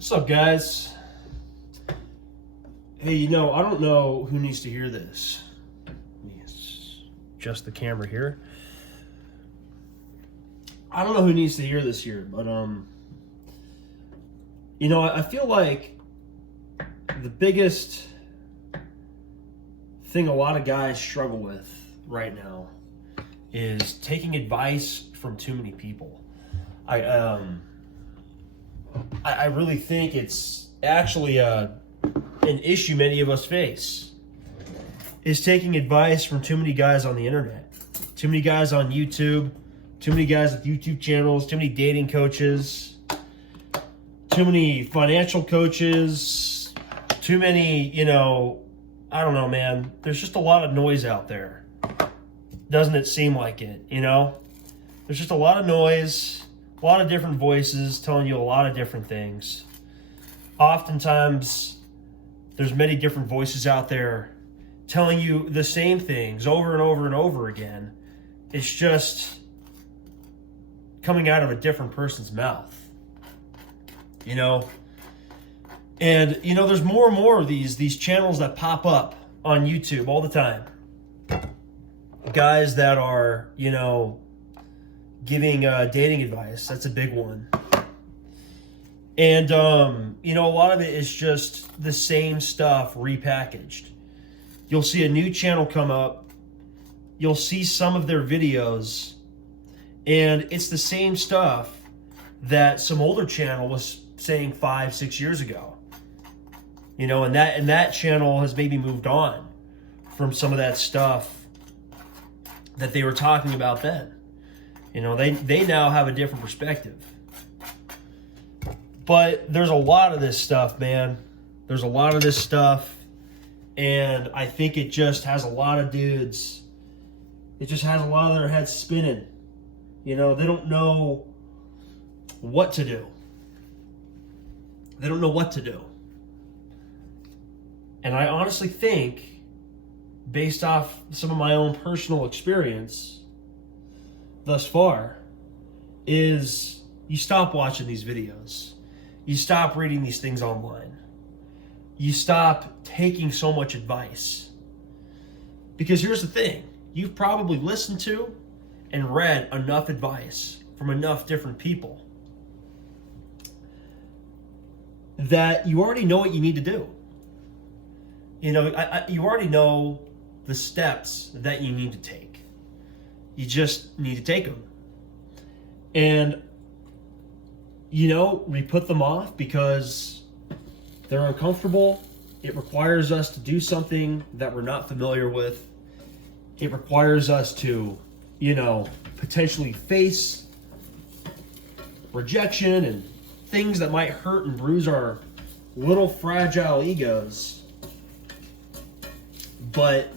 What's up, guys? Hey, I don't know who needs to hear this. Yes, just the camera here. I don't know who needs to hear this here, but I feel like the biggest thing a lot of guys struggle with right now is taking advice from too many people. I really think it's actually an issue many of us face, is taking advice from too many guys on the internet, too many guys on YouTube, too many guys with YouTube channels, too many dating coaches, too many financial coaches, too many, I don't know, man. There's just a lot of noise out there. Doesn't it seem like it, There's just a lot of noise, a lot of different voices telling you a lot of different things. Oftentimes, there's many different voices out there telling you the same things over and over and over again. It's just coming out of a different person's mouth, And, there's more and more of these channels that pop up on YouTube all the time. Guys that are, giving dating advice. That's a big one. And, a lot of it is just the same stuff repackaged. You'll see a new channel come up. You'll see some of their videos. And it's the same stuff that some older channel was saying 5-6 years ago. And that channel has maybe moved on from some of that stuff that they were talking about then. They now have a different perspective. But there's a lot of this stuff, man. There's a lot of this stuff. And I think it just has a lot of dudes. It just has a lot of their heads spinning. They don't know what to do. They don't know what to do. And I honestly think, based off some of my own personal experience thus far, is you stop watching these videos. You stop reading these things online. You stop taking so much advice. Because here's the thing. You've probably listened to and read enough advice from enough different people that you already know what you need to do. You already know the steps that you need to take. You just need to take them. And, we put them off because they're uncomfortable. It requires us to do something that we're not familiar with. It requires us to, potentially face rejection and things that might hurt and bruise our little fragile egos. But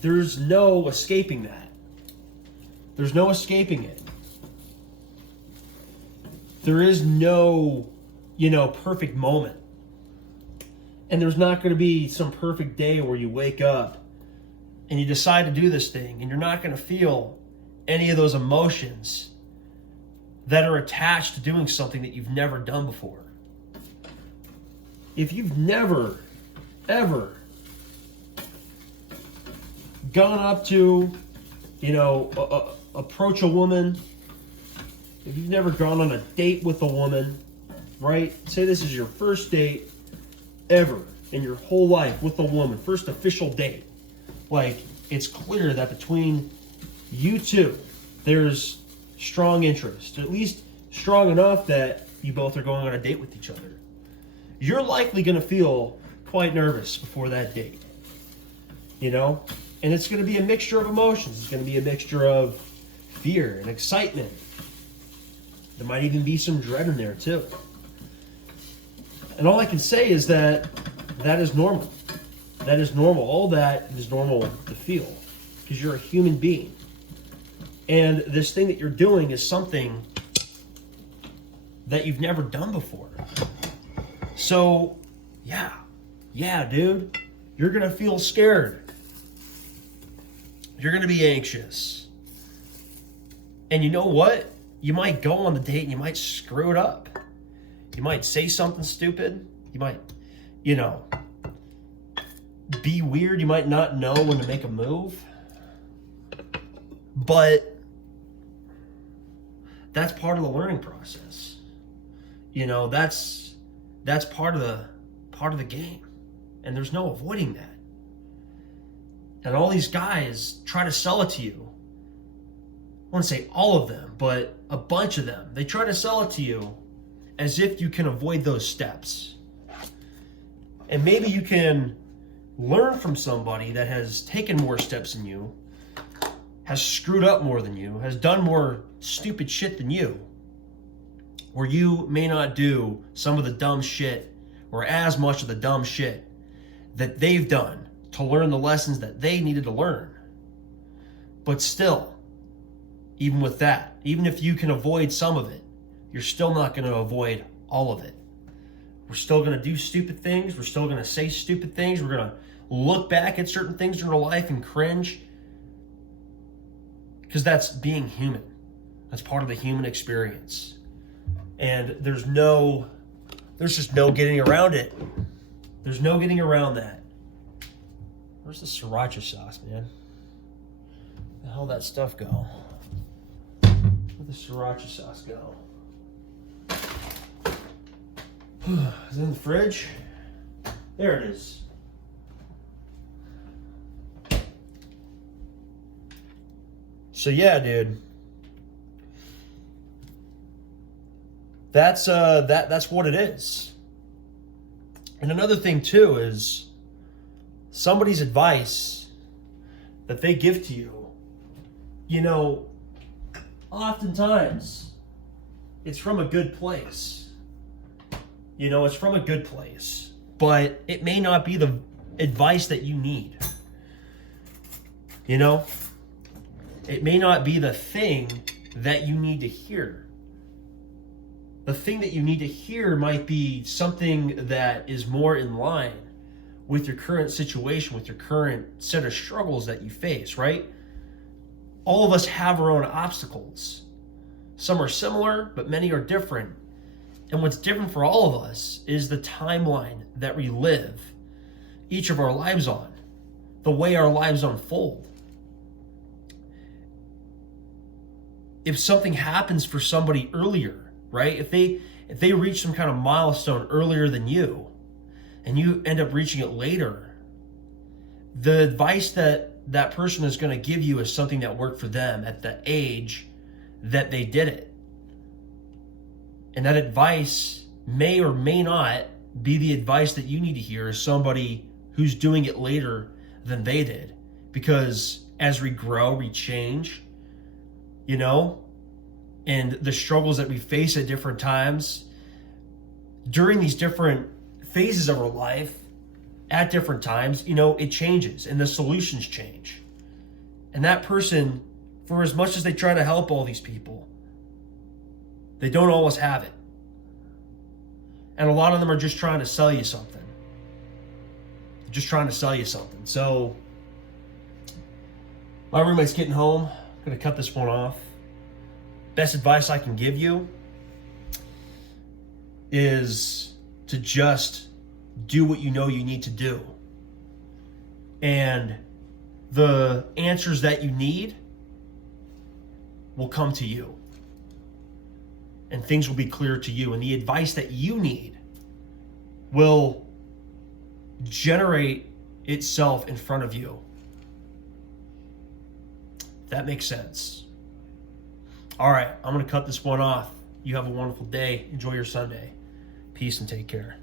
there's no escaping that. There's no escaping it. There is no, perfect moment. And there's not going to be some perfect day where you wake up and you decide to do this thing and you're not going to feel any of those emotions that are attached to doing something that you've never done before. If you've never, ever gone up to, approach a woman, if you've never gone on a date with a woman, right? Say this is your first date ever in your whole life with a woman, first official date. Like, it's clear that between you two, there's strong interest, at least strong enough that you both are going on a date with each other. You're likely going to feel quite nervous before that date, and it's going to be a mixture of emotions. It's going to be a mixture of fear and excitement. There might even be some dread in there too. And all I can say is that is normal. That is normal. All that is normal to feel because you're a human being. And this thing that you're doing is something that you've never done before. So, yeah, dude, you're going to feel scared. You're going to be anxious. And you know what? You might go on the date and you might screw it up. You might say something stupid. You might, be weird. You might not know when to make a move. But that's part of the learning process. That's part of the game. And there's no avoiding that. And all these guys try to sell it to you. I wouldn't say all of them, but a bunch of them. They try to sell it to you as if you can avoid those steps. And maybe you can learn from somebody that has taken more steps than you, has screwed up more than you, has done more stupid shit than you, where you may not do some of the dumb shit or as much of the dumb shit that they've done to learn the lessons that they needed to learn. But still, even with that, even if you can avoid some of it, you're still not going to avoid all of it. We're still going to do stupid things. We're still going to say stupid things. We're going to look back at certain things in our life and cringe. Because that's being human. That's part of the human experience. And there's just no getting around it. There's no getting around that. Where's the sriracha sauce, man? Where the hell did that stuff go? Where'd the sriracha sauce go? Is it in the fridge? There it is. So yeah, dude. That's what it is. And another thing too is somebody's advice that they give to you, oftentimes it's from a good place. It's from a good place, but it may not be the advice that you need. It may not be the thing that you need to hear. The thing that you need to hear might be something that is more in line with your current situation, with your current set of struggles that you face, right? All of us have our own obstacles. Some are similar, but many are different. And what's different for all of us is the timeline that we live each of our lives on, the way our lives unfold. If something happens for somebody earlier, right? If they reach some kind of milestone earlier than you, and you end up reaching it later, the advice that person is going to give you is something that worked for them at the age that they did it. And that advice may or may not be the advice that you need to hear as somebody who's doing it later than they did. Because as we grow, we change, and the struggles that we face at different times during these different phases of our life at different times, it changes and the solutions change. And that person, for as much as they try to help all these people, they don't always have it. And a lot of them are just trying to sell you something. So, my roommate's getting home. I'm going to cut this one off. Best advice I can give you is to just do what you know you need to do. And the answers that you need will come to you. And things will be clear to you. And the advice that you need will generate itself in front of you. If that makes sense. All right, I'm going to cut this one off. You have a wonderful day. Enjoy your Sunday. Peace and take care.